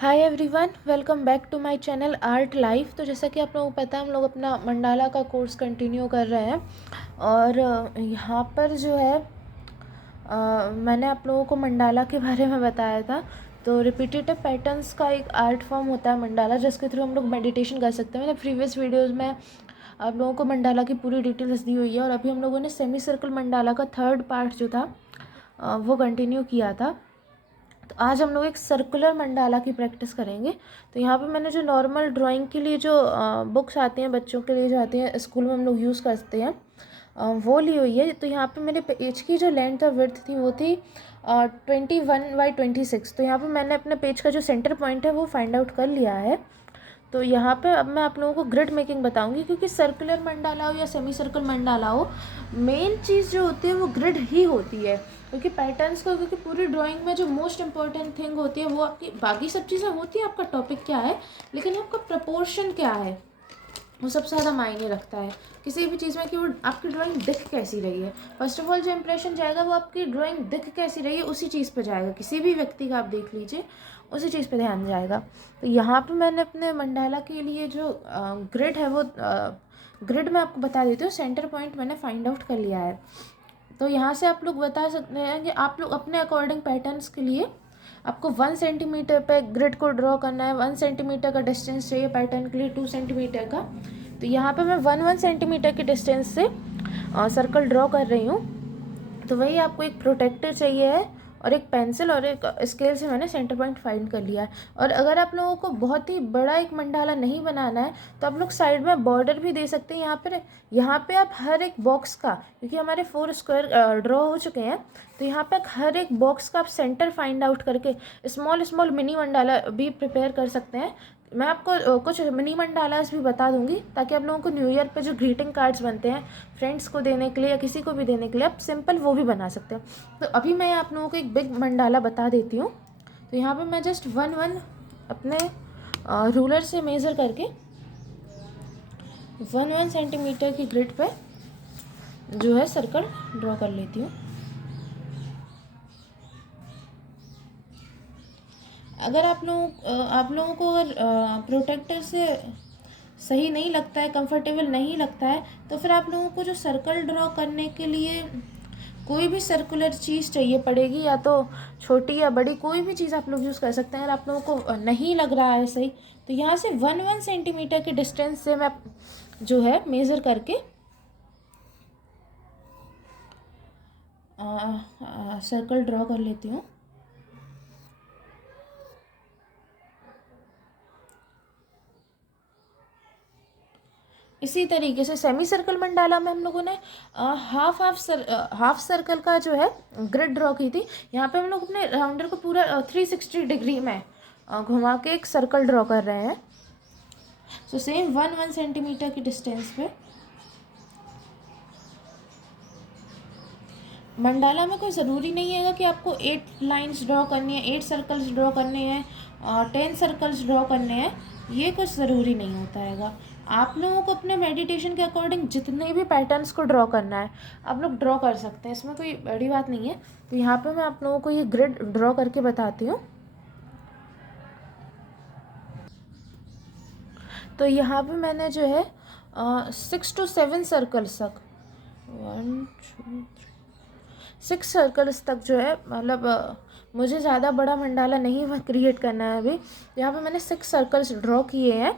Hi everyone, welcome back to my channel art life. तो जैसा कि आप लोगों को पता है, हम लोग अपना मंडाला का कोर्स कंटिन्यू कर रहे हैं। और यहाँ पर जो है मैंने आप लोगों को मंडाला के बारे में बताया था। तो रिपीटेटिव पैटर्न्स का एक आर्ट फॉर्म होता है मंडाला, जिसके थ्रू हम लोग मेडिटेशन कर सकते हैं। मैंने प्रीवियस वीडियोज़ में आप लोगों को मंडाला की पूरी डिटेल्स दी हुई है। और अभी हम लोगों ने सेमी सर्कल मंडाला का थर्ड पार्ट जो था वो कंटिन्यू किया था। तो आज हम लोग एक सर्कुलर मंडाला की प्रैक्टिस करेंगे। तो यहाँ पे मैंने जो नॉर्मल ड्राइंग के लिए जो बुक्स आती हैं, बच्चों के लिए जो आती हैं, स्कूल में हम लोग यूज़ करते हैं, वो ली हुई है। तो यहाँ पे मेरे पेज की जो लेंथ और विड्थ थी वो थी 21/26। तो यहाँ पे मैंने अपने पेज का जो सेंटर पॉइंट है वो फाइंड आउट कर लिया है। तो यहाँ पे अब मैं आप लोगों को ग्रिड मेकिंग बताऊंगी, क्योंकि सर्कुलर मंडाला हो या सेमी सर्कल मंडाला हो, मेन चीज़ जो होती है वो ग्रिड ही होती है। क्योंकि पैटर्न्स का, क्योंकि पूरी ड्राइंग में जो मोस्ट इंपॉर्टेंट थिंग होती है वो आपकी, बाकी सब चीज़ें होती है, आपका टॉपिक क्या है, लेकिन आपका प्रपोर्शन क्या है वो सबसे ज़्यादा मायने रखता है किसी भी चीज़ में, कि वो आपकी ड्राइंग दिख कैसी रही है। फर्स्ट ऑफ ऑल जो इंप्रेशन जाएगा वो आपकी ड्राइंग दिख कैसी रही है उसी चीज़ पे जाएगा। किसी भी व्यक्ति का आप देख लीजिए, उसी चीज़ पे ध्यान जाएगा। तो यहाँ पे मैंने अपने मंडाला के लिए जो ग्रिड है वो ग्रिड में आपको बता देती हूँ। सेंटर पॉइंट मैंने फाइंड आउट कर लिया है। तो यहाँ से आप लोग बता सकते हैं कि आप लोग अपने अकॉर्डिंग पैटर्न्स के लिए आपको 1 सेंटीमीटर पे ग्रिड को ड्रॉ करना है। 1 सेंटीमीटर का डिस्टेंस चाहिए पैटर्न के लिए, 2 सेंटीमीटर का। तो यहाँ पे मैं 1 सेंटीमीटर के डिस्टेंस से सर्कल ड्रॉ कर रही हूँ। तो वही आपको एक प्रोटेक्टर चाहिए है, और एक पेंसिल और एक स्केल से मैंने सेंटर पॉइंट फाइंड कर लिया है। और अगर आप लोगों को बहुत ही बड़ा एक मंडाला नहीं बनाना है तो आप लोग साइड में बॉर्डर भी दे सकते हैं। यहाँ पे आप हर एक बॉक्स का, क्योंकि हमारे 4 स्क्वायर ड्रॉ हो चुके हैं, तो यहाँ पे हर एक बॉक्स का आप सेंटर फाइंड आउट करके स्मॉल स्मॉल मिनी मंडाला भी प्रिपेयर कर सकते हैं। मैं आपको कुछ मिनी मंडालास भी बता दूंगी, ताकि आप लोगों को न्यू ईयर पे जो ग्रीटिंग कार्ड्स बनते हैं फ्रेंड्स को देने के लिए या किसी को भी देने के लिए, आप सिंपल वो भी बना सकते हैं। तो अभी मैं आप लोगों को एक बिग मंडाला बता देती हूँ। तो यहाँ पे मैं जस्ट 1 अपने रूलर से मेज़र करके 1 सेंटीमीटर की ग्रिड पे जो है सर्कल ड्रॉ कर लेती हूँ। अगर आप लोगों को अगर प्रोटेक्टर से सही नहीं लगता है, कंफर्टेबल नहीं लगता है, तो फिर आप लोगों को जो सर्कल ड्रॉ करने के लिए कोई भी सर्कुलर चीज़ चाहिए पड़ेगी, या तो छोटी या बड़ी, कोई भी चीज़ आप लोग यूज़ कर सकते हैं। अगर आप लोगों को नहीं लग रहा है सही, तो यहाँ से 1 सेंटीमीटर के डिस्टेंस से मैं जो है मेज़र करके सर्कल ड्रॉ कर लेती हूँ। इसी तरीके से सेमी सर्कल मंडाला में हम लोगों ने हाफ सर्कल का जो है ग्रिड ड्रॉ की थी। यहाँ पे हम लोग अपने राउंडर को पूरा 360 डिग्री में घुमा के एक सर्कल ड्रॉ कर रहे हैं। सो सेम 1 सेंटीमीटर की डिस्टेंस पे। मंडाला में कोई ज़रूरी नहीं है कि आपको 8 लाइंस ड्रॉ करनी है, 8 सर्कल्स ड्रॉ करने हैं, 10 सर्कल्स ड्रॉ करने हैं, ये कुछ ज़रूरी नहीं होता हैगा। आप लोगों को अपने मेडिटेशन के अकॉर्डिंग जितने भी पैटर्न्स को ड्रॉ करना है आप लोग ड्रॉ कर सकते हैं, इसमें कोई बड़ी बात नहीं है। तो यहाँ पे मैं आप लोगों को ये ग्रिड ड्रॉ करके बताती हूँ। तो यहाँ पे मैंने जो है 6 to 7 सर्कल्स तक, 1 2 6 सर्कल्स तक जो है, मतलब मुझे ज़्यादा बड़ा मंडाला नहीं क्रिएट करना है अभी। यहाँ पे मैंने 6 सर्कल्स ड्रॉ किए हैं।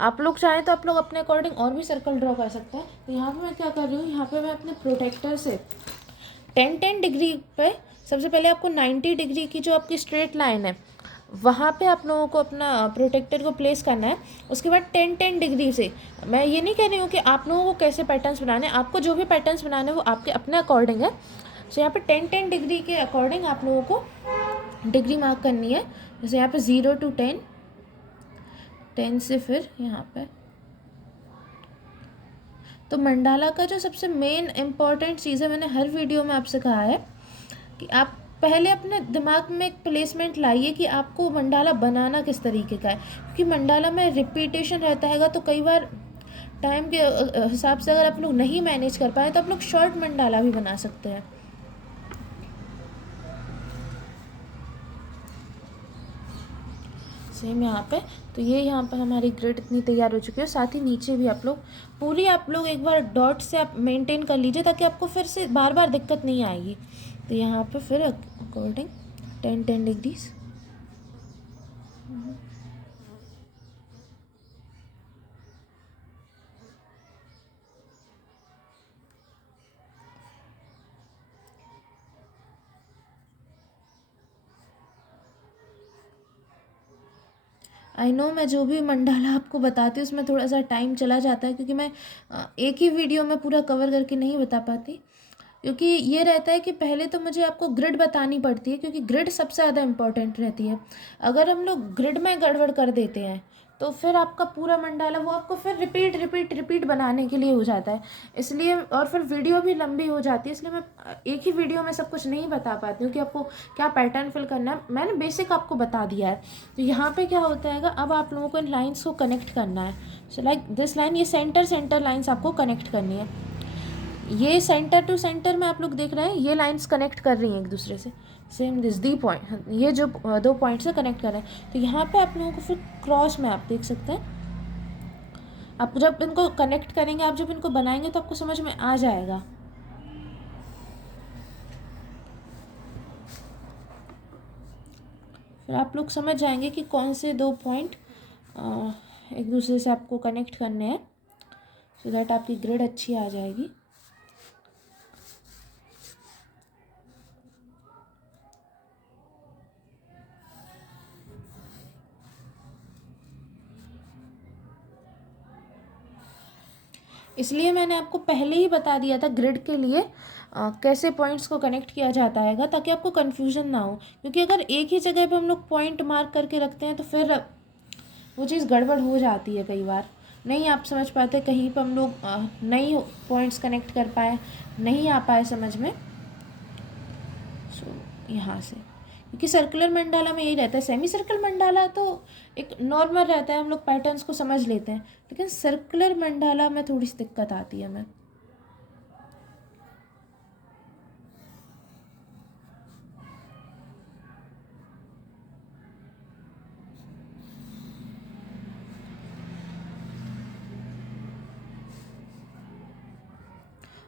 आप लोग चाहें तो आप लोग अपने अकॉर्डिंग और भी सर्कल ड्रॉ कर सकते हैं। तो यहाँ पे मैं क्या कर रही हूँ, यहाँ पे मैं अपने प्रोटेक्टर से 10 डिग्री पे, सबसे पहले आपको 90 डिग्री की जो आपकी स्ट्रेट लाइन है वहाँ पे आप लोगों को अपना प्रोटेक्टर को प्लेस करना है। उसके बाद 10 डिग्री से, मैं ये नहीं कह रही हूँ कि आप लोगों को कैसे पैटर्न्स बनाने हैं, आपको जो भी पैटर्न्स बनाने हैं वो आपके अपने अकॉर्डिंग है। सो यहाँ पे 10 डिग्री के अकॉर्डिंग आप लोगों को डिग्री मार्क करनी है। जैसे यहाँ पे 0 to 10, 10 से फिर यहाँ पे। तो मंडाला का जो सबसे मेन इम्पॉर्टेंट चीज़ है, मैंने हर वीडियो में आपसे कहा है कि आप पहले अपने दिमाग में एक प्लेसमेंट लाइए कि आपको मंडाला बनाना किस तरीके का है। क्योंकि मंडाला में रिपीटेशन रहता है, तो कई बार टाइम के हिसाब से अगर आप लोग नहीं मैनेज कर पाए तो आप लोग शॉर्ट मंडाला भी बना सकते हैं। सेम यहाँ पे। तो ये यहाँ पर हमारी ग्रिड इतनी तैयार हो चुकी है। साथ ही नीचे भी आप लोग पूरी एक बार डॉट से आप मेंटेन कर लीजिए, ताकि आपको फिर से बार बार दिक्कत नहीं आएगी। तो यहाँ पे फिर अकॉर्डिंग 10 डिग्रीज। आई नो, मैं जो भी मंडाला आपको बताती हूँ उसमें थोड़ा सा टाइम चला जाता है, क्योंकि मैं एक ही वीडियो में पूरा कवर करके नहीं बता पाती। क्योंकि ये रहता है कि पहले तो मुझे आपको ग्रिड बतानी पड़ती है, क्योंकि ग्रिड सबसे ज़्यादा इम्पोर्टेंट रहती है। अगर हम लोग ग्रिड में गड़बड़ कर देते हैं तो फिर आपका पूरा मंडाला वो आपको फिर रिपीट रिपीट रिपीट बनाने के लिए हो जाता है। इसलिए और फिर वीडियो भी लंबी हो जाती है, इसलिए मैं एक ही वीडियो में सब कुछ नहीं बता पाती हूँ कि आपको क्या पैटर्न फिल करना है। मैंने बेसिक आपको बता दिया है। तो यहाँ पे क्या होता है, अब आप लोगों को इन लाइन्स को कनेक्ट करना है। सो लाइक दिस लाइन, ये सेंटर लाइन्स आपको कनेक्ट करनी है। ये सेंटर टू सेंटर में आप लोग देख रहे हैं, ये लाइंस कनेक्ट कर रही हैं एक दूसरे से। सेम दिस दी पॉइंट, ये जो दो पॉइंट से कनेक्ट कर रहे हैं। तो यहाँ पे आप लोगों को फिर क्रॉस में आप देख सकते हैं। आप जब इनको कनेक्ट करेंगे, आप जब इनको बनाएंगे तो आपको समझ में आ जाएगा। फिर आप लोग समझ जाएंगे कि कौन से दो पॉइंट एक दूसरे से आपको कनेक्ट करने हैं, सो दैट आपकी ग्रिड अच्छी आ जाएगी। इसलिए मैंने आपको पहले ही बता दिया था ग्रिड के लिए कैसे पॉइंट्स को कनेक्ट किया जाता है, ताकि आपको कन्फ्यूजन ना हो। क्योंकि अगर एक ही जगह पे हम लोग पॉइंट मार्क करके रखते हैं तो फिर वो चीज़ गड़बड़ हो जाती है। कई बार नहीं आप समझ पाते, कहीं पर हम लोग नहीं पॉइंट्स कनेक्ट कर पाए, नहीं आ पाए समझ में। सो यहाँ से, क्योंकि सर्कुलर मंडाला में यही रहता है। सेमी सर्कल मंडाला तो एक नॉर्मल रहता है, हम लोग पैटर्न्स को समझ लेते हैं। लेकिन सर्कुलर मंडाला में थोड़ी सी दिक्कत आती है हमें।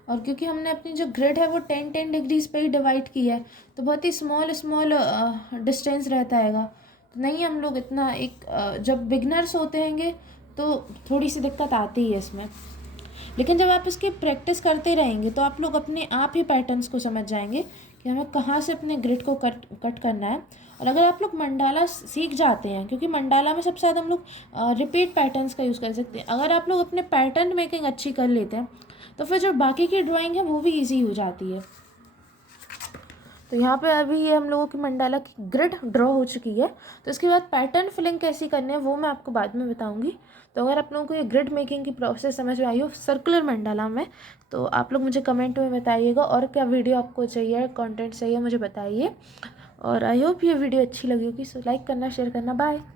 और क्योंकि हमने अपनी जो ग्रिड है वो 10 डिग्रीज पे ही डिवाइड की है, तो बहुत ही स्मॉल डिस्टेंस रहता है। तो नहीं हम लोग इतना जब बिगनर्स होते हैंगे तो थोड़ी सी दिक्कत आती है इसमें। लेकिन जब आप इसकी प्रैक्टिस करते रहेंगे तो आप लोग अपने आप ही पैटर्न्स को समझ जाएंगे कि हमें कहाँ से अपने ग्रिड को कट करना है। और अगर आप लोग मंडाला सीख जाते हैं, क्योंकि मंडाला में सबसे ज़्यादा हम लोग रिपीट पैटर्न्स का यूज़ कर सकते हैं। अगर आप लोग अपने पैटर्न मेकिंग अच्छी कर लेते हैं तो फिर जो बाकी की ड्राइंग है वो भी ईजी हो जाती है। तो यहाँ पे अभी ये हम लोगों की मंडाला की ग्रिड ड्रॉ हो चुकी है। तो इसके बाद पैटर्न फिलिंग कैसी करनी है वो मैं आपको बाद में बताऊंगी। तो अगर आप लोगों को ये ग्रिड मेकिंग की प्रोसेस समझ में आई हो सर्कुलर मंडाला में, तो आप लोग मुझे कमेंट में बताइएगा। और क्या वीडियो आपको चाहिए, कंटेंट चाहिए, मुझे बताइए। और आई होप ये वीडियो अच्छी लगी होगी। सो लाइक करना, शेयर करना। बाय।